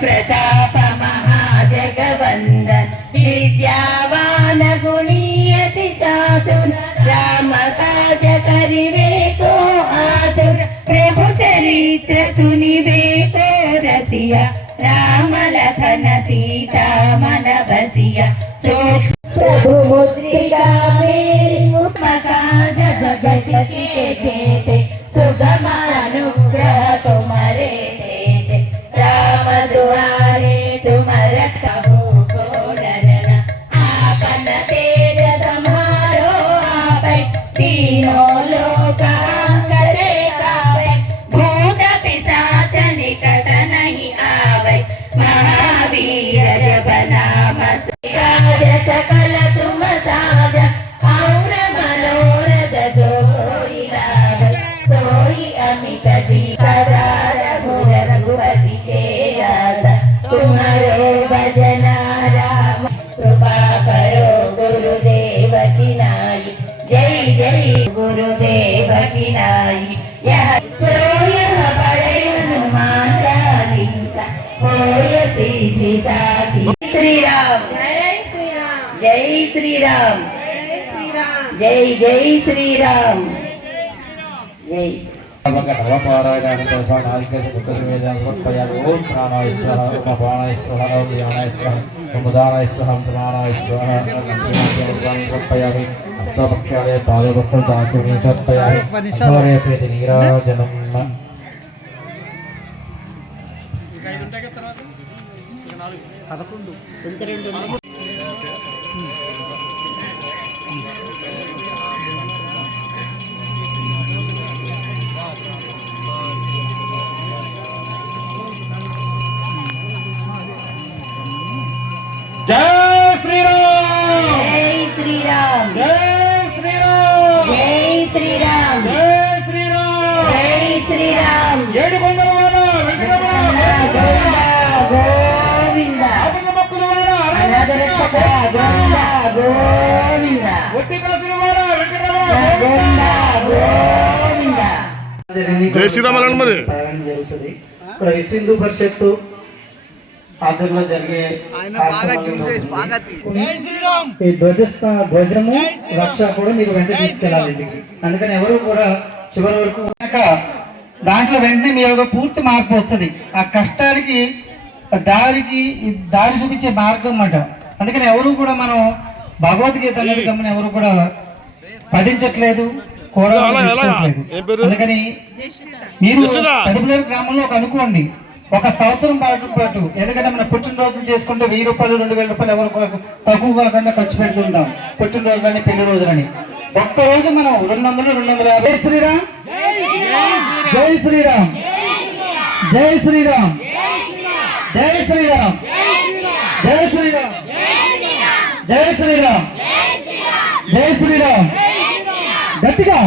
प्रताप महाजगवंदन विद्यावान गुणीयति चातुर राम काज करिवे को आतुर प्रभु चरित्र सुनिवे को रसिया राम लखन सीता मन बसिया प्रभु मुद्रिका मेरी उपकाज जगत के जेते सुगमानुग्रह तुम्हारे देते राम दुआरे तुम रखो को डरना आपन तेज तुम्हारो आपै तीनों लोका करे कावै भूत पिशाच निकट नहीं आवै महावीर जब नाम सकल तुम साज और मनोरथ जो कोई लाभै सोई अमित जी सदा रघुपति के दास तुम्हारो भजन राम कृपा करो गुरुदेव की नाई जय जय गुरुदेव की नाई यह बड़े हनुमान चालीसा होय सिद्धि साखी श्री राम जय श्री राम जय जय श्री राम जय जय श्री राम जय श्री राम जय श्री राम जय श्री राम जय श्री राम जय श्री राम ఏడుకొండలవాడ వెంకటరమణ గోవింద ఆపద మొక్కులవాడ అనాథరక్షక గోవింద గోవింద ఒట్టి కాసులవాడ వెంకటరమణ గోవింద గోవింద జై శ్రీరామ్ అనండి మరి జరుగుతుంది ఇక్కడ హిందూ పరిషత్తు ఆధ్వర్యంలో జరిగే ఈ ధ్వజము రక్ష కూడా మీరు వెంట తీసుకెళ్ళాలి. అందుకని ఎవరు కూడా చివరి వరకు దాంట్లో వెంటనే మీ యొక్క పూర్తి మార్పు వస్తుంది. ఆ కష్టానికి దారి చూపించే మార్గం అన్నమాట. అందుకని ఎవరు కూడా మనం భగవద్గీత అనేది గమని ఎవరు కూడా పఠించట్లేదు కూడా. అందుకని మీరు పెద్దపల్లి గ్రామంలో ఒక అనుకోండి, ఒక సంవత్సరం పాటు ఎందుకంటే మన పుట్టినరోజులు చేసుకుంటే 1000 రూపాయలు 2000 రూపాయలు ఎవరు తక్కువ కాకుండా ఖర్చు పెడుతుంటాం. పుట్టినరోజులని పెళ్లి రోజులని ఒక్కరోజు మనం 200 250. శ్రీరామ్ జై శ్రీరామ్ జై శ్రీరామ్ జై శ్రీరామ్ జై శ్రీరామ్ జై శ్రీరామ్ జై శ్రీరామ్ గట్టిగా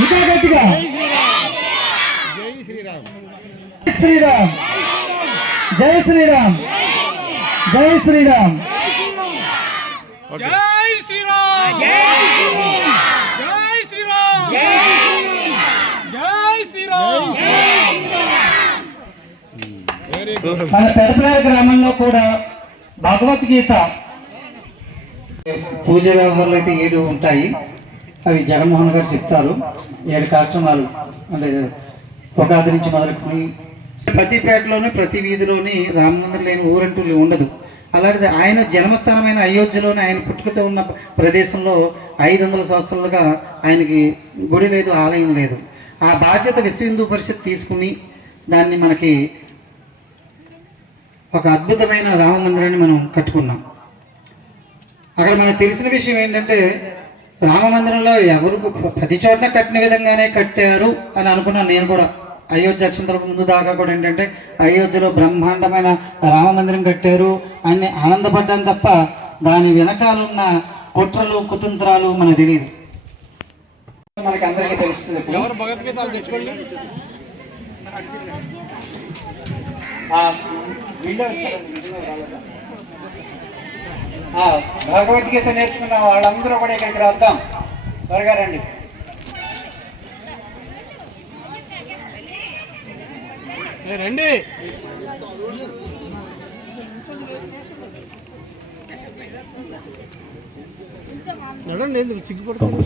ఇంకా గట్టిగా శ్రీరామ్ జై శ్రీరామ్ జై శ్రీరామ్ జై శ్రీరామ్ జై శ్రీరామ్ జై శ్రీరామ్ మన పెదపల్లి గ్రామంలో కూడా భగవద్గీత పూజ వ్యవహారాలు అయితే 7 ఉంటాయి. అవి జగన్మోహన్ గారు చెప్తారు. 7 కార్యక్రమాలు అంటే ఉగాది నుంచి మొదలుకొని ప్రతి పేటలోని ప్రతి వీధిలోని రామ మందిరం లేని ఊరంటూ ఉండదు. అలాంటిది ఆయన జన్మస్థానమైన అయోధ్యలోని ఆయన పుట్టుకతో ఉన్న ప్రదేశంలో 500 సంవత్సరాలుగా ఆయనకి గుడి లేదు, ఆలయం లేదు. ఆ బాధ్యత విశ్వ హిందూ పరిషత్ తీసుకుని దాన్ని మనకి ఒక అద్భుతమైన రామ మందిరాన్ని మనం కట్టుకున్నాం. అక్కడ మనకు తెలిసిన విషయం ఏంటంటే రామ మందిరంలో ఎవరు ప్రతి చోటన కట్టిన విధంగానే కట్టారు అని అనుకున్నాను నేను కూడా. అయోధ్య అక్షంతలకు ముందు దాకా కూడా ఏంటంటే అయోధ్యలో బ్రహ్మాండమైన రామ మందిరం కట్టారు అని ఆనందపడ్డాను తప్ప దాని వెనకాలన్న కుట్రలు కుతంత్రాలు మనకు తెలియదు. మనకి అందరికీ తెలుస్తుంది. భగవద్గీత నేర్చుకున్న వాళ్ళందరూ కూడా ఇక్కడికి వద్దాం, త్వరగా రండి. రండి.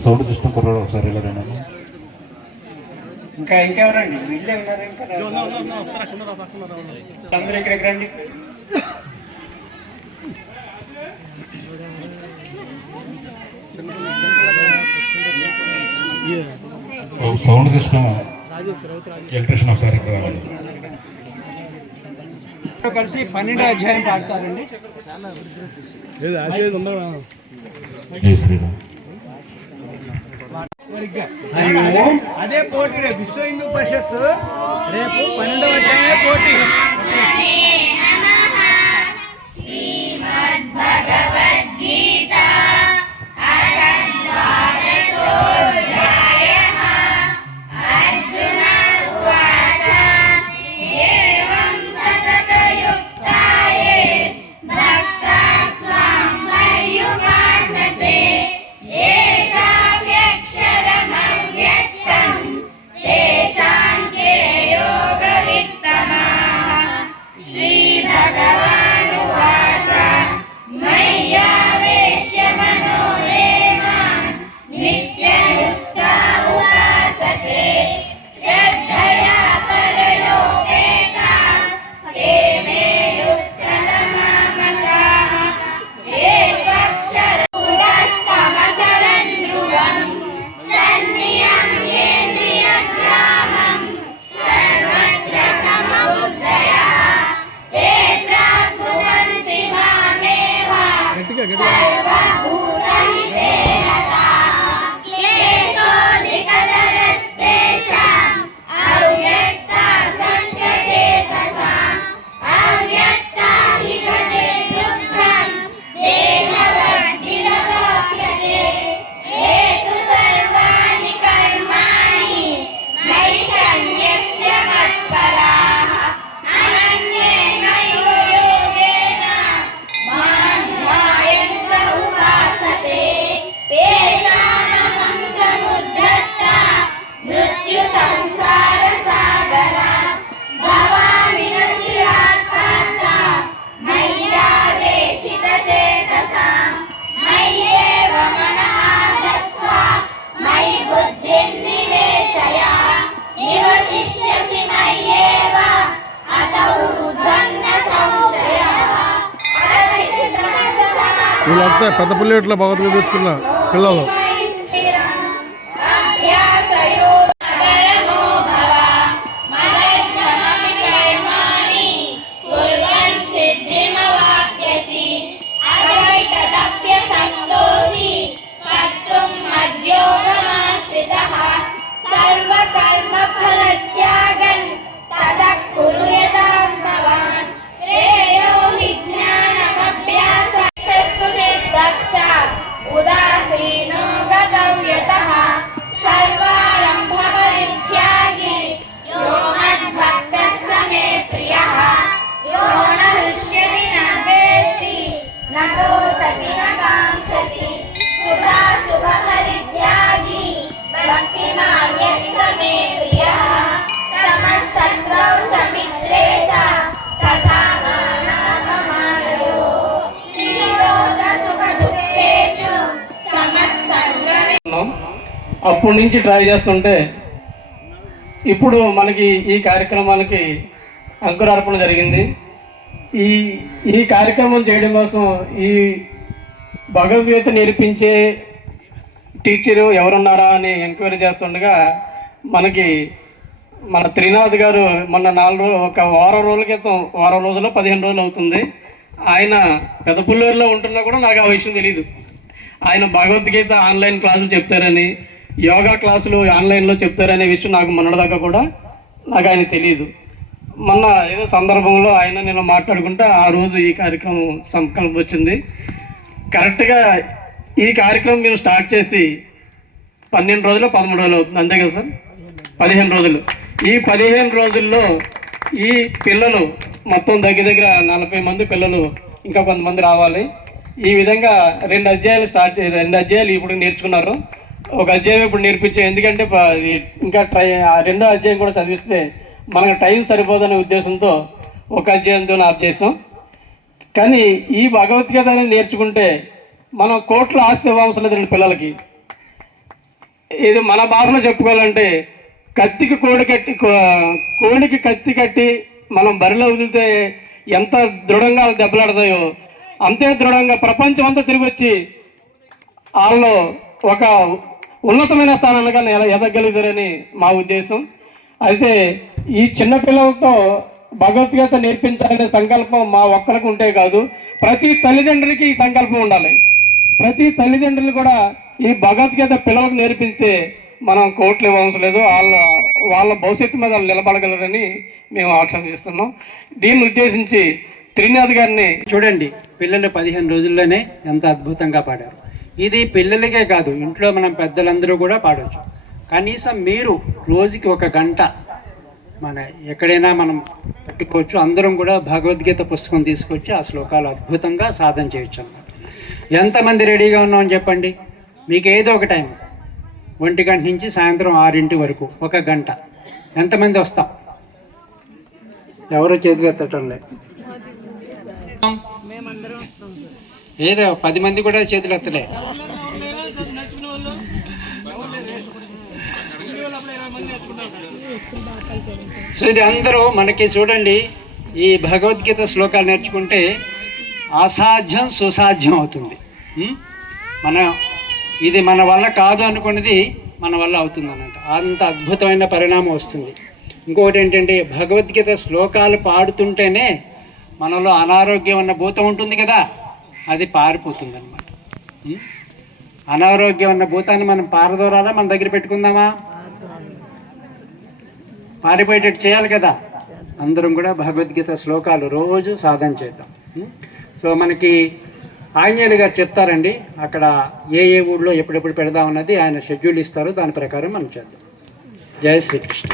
సౌండ్ సిస్టమ్ కుర్రాడు ఒకసారి ఇలా రండి. ఇంకా ఇంకెవరండి? వీళ్ళే ఉన్నారు. ఇంకా అందరూ ఇక్కడికి రండి. సౌండ్ సిస్టమ్ ఎలక్ట్రిషియన్ ఒకసారి ఇక్కడ రావాలి. కలిసి 12వ అధ్యాయం పాడతారండి. జై శ్రీరామ్. అదే పోటీ రేపు విశ్వ హిందూ పరిషత్ రేపు 12వ అధ్యాయమే పోటీ. వీళ్ళంతా పెద్ద పుల్లేట్లో భగవద్గీత తెచ్చుకున్న పిల్లలు. అప్పటి నుంచి ట్రై చేస్తుంటే ఇప్పుడు మనకి ఈ కార్యక్రమానికి అంకురార్పణ జరిగింది. ఈ కార్యక్రమం చేయడం కోసం ఈ భగవద్గీత నేర్పించే టీచరు ఎవరున్నారా అని ఎంక్వైరీ చేస్తుండగా మనకి మన త్రినాథ్ గారు మొన్న 4 రోజులు ఒక వారం రోజుల క్రితం, వారం రోజుల్లో 15 రోజులు అవుతుంది, ఆయన పెదపుల్లూరులో ఉంటున్నా కూడా నాకు ఆ విషయం తెలియదు. ఆయన భగవద్గీత ఆన్లైన్ క్లాసులు చెప్తారని, యోగా క్లాసులు ఆన్లైన్లో చెప్తారనే విషయం నాకు మొన్నటిదాకా కూడా నాకు ఆయన తెలియదు. మొన్న ఏదో సందర్భంలో ఆయన నేను మాట్లాడుకుంటే ఆ రోజు ఈ కార్యక్రమం సంకల్పం వచ్చింది. కరెక్ట్గా ఈ కార్యక్రమం మేము స్టార్ట్ చేసి 12 రోజులు 13 రోజులు అవుతుంది, అంతే కదా సార్? 15 రోజులు. ఈ 15 రోజుల్లో ఈ పిల్లలు మొత్తం దగ్గర 40 మంది పిల్లలు, ఇంకా కొంతమంది రావాలి. ఈ విధంగా 2 అధ్యాయాలు స్టార్ట్ 2 అధ్యాయాలు ఇప్పుడు నేర్చుకున్నారు. ఒక అధ్యాయం ఇప్పుడు నేర్పించాం, ఎందుకంటే ఇంకా రెండో అధ్యాయం కూడా చదివిస్తే మనకు టైం సరిపోదనే ఉద్దేశంతో ఒక అధ్యాయంతో ఆఫ్ చేసాం. కానీ ఈ భగవద్గీత అనేది నేర్చుకుంటే మనం కోట్ల ఆస్తి ఇవ్వవలసిన లేదు పిల్లలకి. ఇది మన భాషలో చెప్పుకోవాలంటే కత్తికి కోడికి కత్తి కట్టి మనం బరిలో వదిలితే ఎంత దృఢంగా దెబ్బలాడతాయో అంతే దృఢంగా ప్రపంచం అంతా తిరిగి వచ్చి వాళ్ళు ఒక ఉన్నతమైన స్థానాలుగా ఎదగలుగుతారని మా ఉద్దేశం. అయితే ఈ చిన్నపిల్లలతో భగవద్గీత నేర్పించాలనే సంకల్పం మా ఒక్కరికి ఉంటే కాదు, ప్రతి తల్లిదండ్రులకి ఈ సంకల్పం ఉండాలి. ప్రతి తల్లిదండ్రులు కూడా ఈ భగవద్గీత పిల్లలకు నేర్పిస్తే మనం కోట్లు ఇవ్వవలసిన లేదు, వాళ్ళ భవిష్యత్తు మీద వాళ్ళు నిలబడగలరని మేము ఆకాంక్షిస్తున్నాం. దీన్ని ఉద్దేశించి త్రినాథ్ గారిని చూడండి, పిల్లలు 15 రోజుల్లోనే ఎంత అద్భుతంగా పాడారు. ఇది పిల్లలకే కాదు, ఇంట్లో మనం పెద్దలందరూ కూడా పాడవచ్చు. కనీసం మీరు రోజుకి 1 గంట మన ఎక్కడైనా మనం పెట్టుకోవచ్చు. అందరం కూడా భగవద్గీత పుస్తకం తీసుకొచ్చి ఆ శ్లోకాలు అద్భుతంగా సాధన చేయొచ్చు అన్నమాట. ఎంతమంది రెడీగా ఉన్నామని చెప్పండి. మీకు ఏదో ఒక టైం 1 గంట నుంచి సాయంత్రం 6 వరకు 1 గంట ఎంతమంది వస్తాం? ఎవరో చేతులు ఎత్తటం లేదు. ఏదో 10 మంది కూడా చేతులు ఎత్తలే. సో ఇది అందరూ మనకి చూడండి, ఈ భగవద్గీత శ్లోకాలు నేర్చుకుంటే అసాధ్యం సుసాధ్యం అవుతుంది. ఇది మన వల్ల కాదు అనుకున్నది మన వల్ల అవుతుంది అన్నట్టు. అంత అద్భుతమైన పరిణామం వస్తుంది. ఇంకొకటి ఏంటంటే, భగవద్గీత శ్లోకాలు పాడుతుంటేనే మనలో అనారోగ్యం ఉన్న భూతం ఉంటుంది కదా, అది పారిపోతుంది అన్నమాట. అనారోగ్యం ఉన్న భూతాన్ని మనం పారదోరాలా, మన దగ్గర పెట్టుకుందామా? పారిపోయేటట్టు చేయాలి కదా. అందరం కూడా భగవద్గీత శ్లోకాలు రోజు సాధన చేద్దాం. సో మనకి ఆంజనేయులు గారు చెప్తారండి, అక్కడ ఏ ఊళ్ళో ఎప్పుడెప్పుడు పెడదామన్నది ఆయన షెడ్యూల్ ఇస్తారు, దాని ప్రకారం మనం చేద్దాం. జై శ్రీకృష్ణ.